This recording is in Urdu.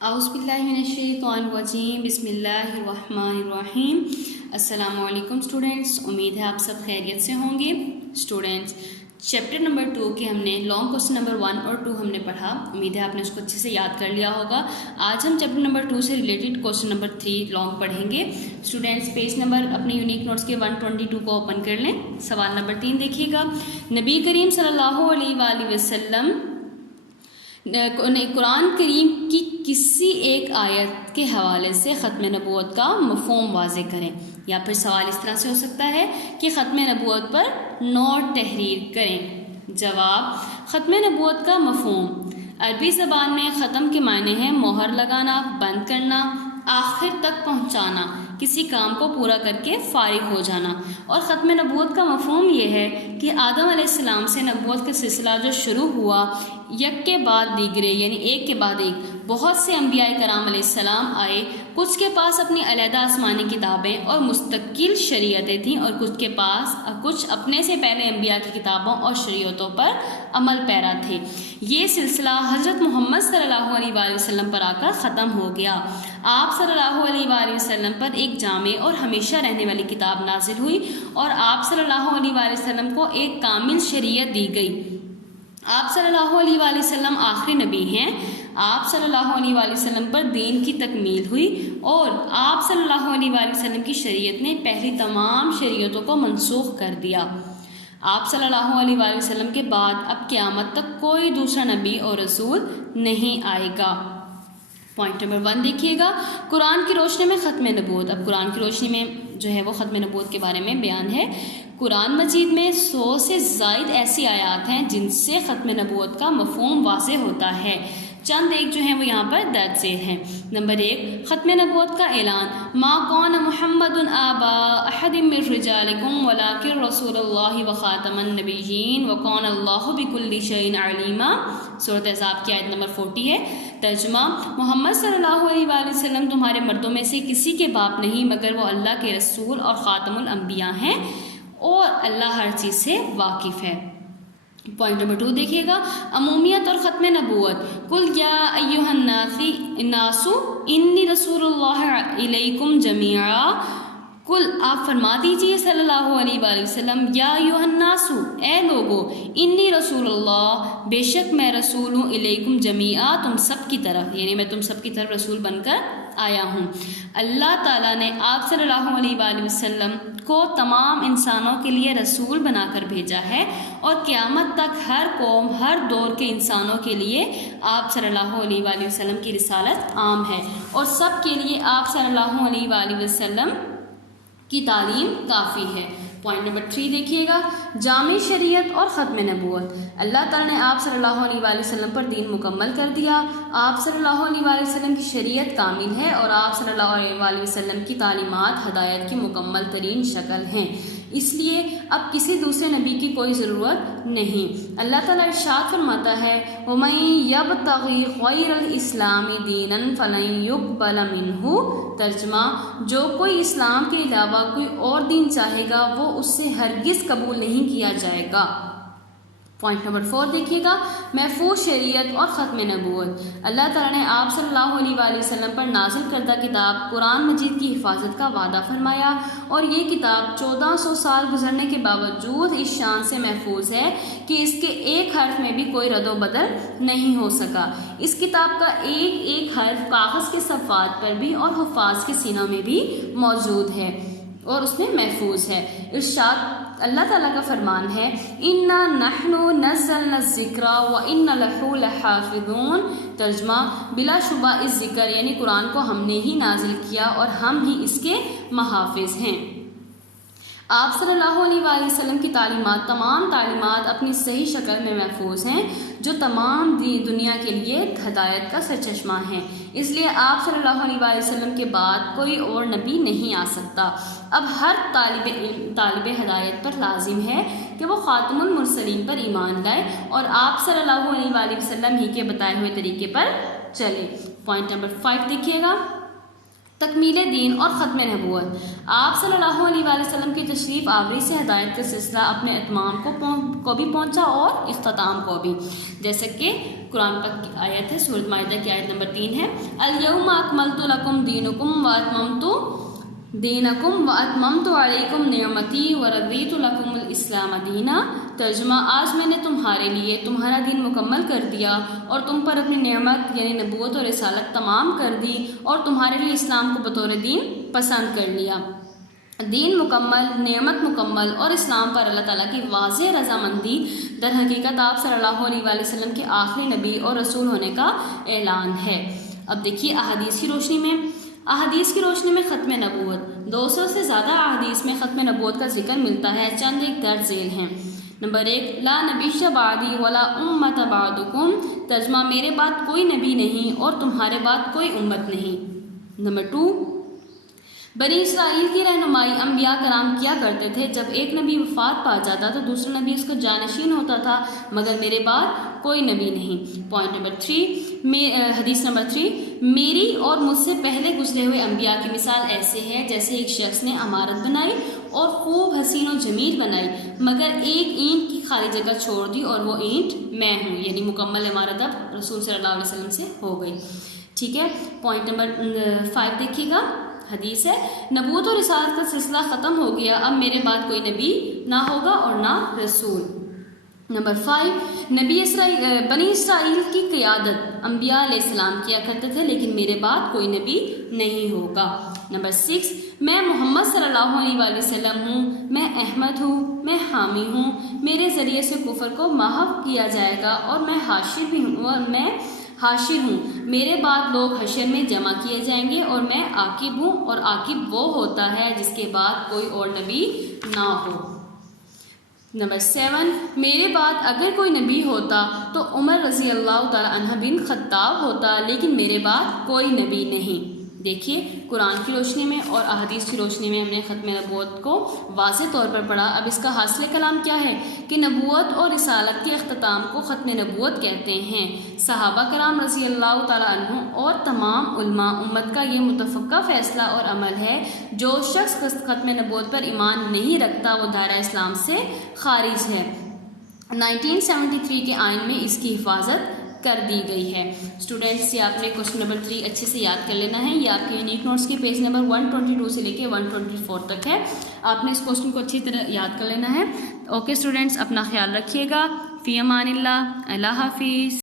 اعوذ باللہ من الشیطان الرجیم، بسم اللہ الرحمن الرحیم۔ السلام علیکم اسٹوڈنٹس، امید ہے آپ سب خیریت سے ہوں گے۔ اسٹوڈنٹس، چیپٹر نمبر 2 کے ہم نے لانگ کوسچن نمبر 1 اور 2 ہم نے پڑھا، امید ہے آپ نے اس کو اچھے سے یاد کر لیا ہوگا۔ آج ہم چیپٹر نمبر 2 سے ریلیٹڈ کوسچن نمبر 3 لانگ پڑھیں گے۔ اسٹوڈنٹس، پیج نمبر اپنے یونیک نوٹس کے 122 کو اوپن کر لیں۔ سوال نمبر 3 دیکھیے گا، نبی کریم صلی اللہ علیہ وآلہ وسلم قرآن کریم کی کسی ایک آیت کے حوالے سے ختم نبوت کا مفہوم واضح کریں، یا پھر سوال اس طرح سے ہو سکتا ہے کہ ختم نبوت پر نوٹ تحریر کریں۔ جواب، ختم نبوت کا مفہوم عربی زبان میں ختم کے معنی ہے مہر لگانا، بند کرنا، آخر تک پہنچانا، کسی کام کو پورا کر کے فارغ ہو جانا۔ اور ختم نبوت کا مفہوم یہ ہے کہ آدم علیہ السلام سے نبوت کا سلسلہ جو شروع ہوا، یک کے بعد دیگرے یعنی ایک کے بعد ایک بہت سے انبیاء کرام علیہ السلام آئے، کچھ کے پاس اپنی علیحدہ آسمانی کتابیں اور مستقل شریعتیں تھیں، اور کچھ اپنے سے پہلے انبیاء کی کتابوں اور شریعتوں پر عمل پیرا تھے۔ یہ سلسلہ حضرت محمد صلی اللہ علیہ وآلہ وسلم پر آ کر ختم ہو گیا۔ آپ صلی اللہ علیہ وآلہ وسلم پر ایک جامع اور ہمیشہ رہنے والی کتاب نازل ہوئی، اور آپ صلی اللہ علیہ وآلہ وسلم کو ایک کامل شریعت دی گئی۔ آپ صلی اللہ علیہ وآلہ وسلم آخری نبی ہیں۔ آپ صلی اللہ علیہ وآلہ وسلم پر دین کی تکمیل ہوئی، اور آپ صلی اللہ علیہ وآلہ وسلم کی شریعت نے پہلی تمام شریعتوں کو منسوخ کر دیا۔ آپ صلی اللہ علیہ وآلہ وسلم کے بعد اب قیامت تک کوئی دوسرا نبی اور رسول نہیں آئے گا۔ پوائنٹ نمبر 1 دیکھیے گا، قرآن کی روشنی میں ختم نبوت۔ اب قرآن کی روشنی میں جو ہے وہ ختم نبوت کے بارے میں بیان ہے۔ قرآن مجید میں 100 سے زائد ایسی آیات ہیں جن سے ختم نبوت کا مفہوم واضح ہوتا ہے۔ چند ایک جو ہیں وہ یہاں پر درج ذیل ہیں۔ نمبر 1، ختم نبوت کا اعلان، ما کان محمد آبا احد من رجالکم ولکن رسول اللہ وخاتم النبیین وکان اللہ بکل شیء علیما۔ سورۃ احزاب کی آیت نمبر 40 ہے۔ ترجمہ، محمد صلی اللہ علیہ وآلہ وسلم تمہارے مردوں میں سے کسی کے باپ نہیں مگر وہ اللہ کے رسول اور خاتم الانبیاء ہیں، اور اللہ ہر چیز سے واقف ہے۔ پوائنٹ نمبر 2 دیکھیے گا، عمومیت اور ختم نبوت۔ قل یا ایھا الناس انی رسول اللہ الیکم جمیعا۔ قل، آپ فرما دیجئے صلی اللہ علیہ وآلہ وسلم، یا ایھا الناس، اے لوگو، انی رسول اللہ، بے شک میں رسول ہوں، الیکم جمیعا، تم سب کی طرف، یعنی میں تم سب کی طرف رسول بن کر آیا ہوں۔ اللہ تعالیٰ نے آپ صلی اللہ علیہ وآلہ وسلم کو تمام انسانوں کے لیے رسول بنا کر بھیجا ہے، اور قیامت تک ہر قوم، ہر دور کے انسانوں کے لیے آپ صلی اللہ علیہ وآلہ وسلم کی رسالت عام ہے، اور سب کے لیے آپ صلی اللہ علیہ وآلہ وسلم کی تعلیم کافی ہے۔ پوائنٹ نمبر 3 دیکھیے گا، جامع شریعت اور ختم نبوت۔ اللہ تعالیٰ نے آپ صلی اللہ علیہ وآلہ وسلم پر دین مکمل کر دیا۔ آپ صلی اللہ علیہ وآلہ وسلم کی شریعت کامل ہے، اور آپ صلی اللہ علیہ وآلہ وسلم کی تعلیمات ہدایت کی مکمل ترین شکل ہیں، اس لیے اب کسی دوسرے نبی کی کوئی ضرورت نہیں۔ اللہ تعالیٰ ارشاد فرماتا ہے، وَمَن يَبْتَغِ غَيْرَ الْإِسْلَامِ دِينًا فَلَن يُقْبَلَ مِنْهُ۔ ترجمہ، جو کوئی اسلام کے علاوہ کوئی اور دین چاہے گا وہ اس سے ہرگز قبول نہیں کیا جائے گا۔ پوائنٹ نمبر 4 دیکھیے گا، محفوظ شریعت اور ختم نبوت۔ اللہ تعالیٰ نے آپ صلی اللہ علیہ وآلہ وسلم پر نازل کردہ کتاب قرآن مجید کی حفاظت کا وعدہ فرمایا، اور یہ کتاب 1400 سال گزرنے کے باوجود اس شان سے محفوظ ہے کہ اس کے ایک حرف میں بھی کوئی رد و بدل نہیں ہو سکا۔ اس کتاب کا ایک ایک حرف کاغذ کے صفحات پر بھی اور حفاظ کے سینوں میں بھی موجود ہے، اور اس میں محفوظ ہے۔ ارشاد، اللہ تعالیٰ کا فرمان ہے، اِنَّا نَحْنُ نَزَّلْنَا الذِّكْرَ وَإِنَّا لَهُ لَحَافِظُونَ۔ ترجمہ، بلا شبہ اس ذکر یعنی قرآن کو ہم نے ہی نازل کیا، اور ہم ہی اس کے محافظ ہیں۔ آپ صلی اللہ علیہ وآلہ وسلم کی تمام تعلیمات اپنی صحیح شکل میں محفوظ ہیں، جو تمام دنیا کے لیے ہدایت کا سرچشمہ ہیں، اس لیے آپ صلی اللہ علیہ وآلہ وسلم کے بعد کوئی اور نبی نہیں آ سکتا۔ اب ہر طالب ہدایت پر لازم ہے کہ وہ خاتم المرسلین پر ایمان لائے، اور آپ صلی اللہ علیہ وآلہ وسلم ہی کے بتائے ہوئے طریقے پر چلے۔ پوائنٹ نمبر 5 دیکھیے گا، تکمیل دین اور ختم نبوت۔ آپ صلی اللہ علیہ وآلہ وسلم کی تشریف آوری سے ہدایت کا سلسلہ اپنے اتمام کو بھی پہنچا اور اختتام کو بھی، جیسے کہ قرآن پاک کی آیت ہے، سورۃ مائدہ کی آیت نمبر 3 ہے، الیوم اکملت لکم دینکم واتممت علیکم نعمتی ورضیت لکم الاسلام دینا۔ ترجمہ، آج میں نے تمہارے لیے تمہارا دین مکمل کر دیا اور تم پر اپنی نعمت یعنی نبوت اور رسالت تمام کر دی اور تمہارے لیے اسلام کو بطور دین پسند کر لیا۔ دین مکمل، نعمت مکمل اور اسلام پر اللہ تعالیٰ کی واضح رضامندی در حقیقت آپ صلی اللہ علیہ وآلہ وسلم کے آخری نبی اور رسول ہونے کا اعلان ہے۔ اب دیکھیے احادیث کی روشنی میں ختم نبوت، 200 سے زیادہ احادیث میں ختم نبوت کا ذکر ملتا ہے، چند ایک درج ذیل ہیں۔ نمبر 1، لا نبی بعدی ولا امت بعدکم، ترجمہ، میرے بعد کوئی نبی نہیں اور تمہارے بعد کوئی امت نہیں۔ نمبر 2، بنی اسرائیل کی رہنمائی انبیاء کرام کیا کرتے تھے، جب ایک نبی وفات پا جاتا تو دوسرا نبی اس کا جانشین ہوتا تھا، مگر میرے بعد کوئی نبی نہیں۔ پوائنٹ نمبر 3، حدیث نمبر 3، میری اور مجھ سے پہلے گزرے ہوئے انبیاء کی مثال ایسے ہے جیسے ایک شخص نے عمارت بنائی اور خوب حسین و جمیل بنائی، مگر ایک اینٹ کی خالی جگہ چھوڑ دی اور وہ اینٹ میں ہوں، یعنی مکمل عمارت اب رسول صلی اللہ علیہ وسلم سے ہو گئی۔ ٹھیک ہے، پوائنٹ نمبر 5 دیکھیے گا، حدیث ہے، نبوت اور رسالت کا سلسلہ ختم ہو گیا، اب میرے بعد کوئی نبی نہ ہوگا اور نہ رسول۔ نمبر 5، بنی اسرائیل کی قیادت انبیاء علیہ السلام کیا کرتے تھے، لیکن میرے بعد کوئی نبی نہیں ہوگا۔ نمبر 6، میں محمد صلی اللہ علیہ وآلہ وسلم ہوں، میں احمد ہوں، میں حامی ہوں، میرے ذریعے سے کفر کو محو کیا جائے گا اور میں حاشر ہوں، میرے بعد لوگ حشر میں جمع کیے جائیں گے اور میں عاقب ہوں، اور عاقب وہ ہوتا ہے جس کے بعد کوئی اور نبی نہ ہو۔ نمبر 7، میرے بعد اگر کوئی نبی ہوتا تو عمر رضی اللہ تعالیٰ عنہ بن خطاب ہوتا، لیکن میرے بعد کوئی نبی نہیں۔ دیکھیے، قرآن کی روشنی میں اور احادیث کی روشنی میں ہم نے ختم نبوت کو واضح طور پر پڑھا۔ اب اس کا حاصل کلام کیا ہے کہ نبوت اور رسالت کے اختتام کو ختم نبوت کہتے ہیں۔ صحابہ کرام رضی اللہ تعالیٰ عنہ اور تمام علماء امت کا یہ متفقہ فیصلہ اور عمل ہے، جو شخص ختم نبوت پر ایمان نہیں رکھتا وہ دائرہ اسلام سے خارج ہے۔ 1973 کے آئین میں اس کی حفاظت کر دی گئی ہے۔ اسٹوڈینٹس، یہ آپ نے کوشچن نمبر 3 اچھے سے یاد کر لینا ہے، یہ آپ کے یونیک نوٹس کے پیج نمبر 122 سے لے کے 124 تک ہے، آپ نے اس کوشچن کو اچھی طرح یاد کر لینا ہے۔ اوکے اسٹوڈینٹس، اپنا خیال رکھیے گا، فی امان اللہ، اللہ حافظ۔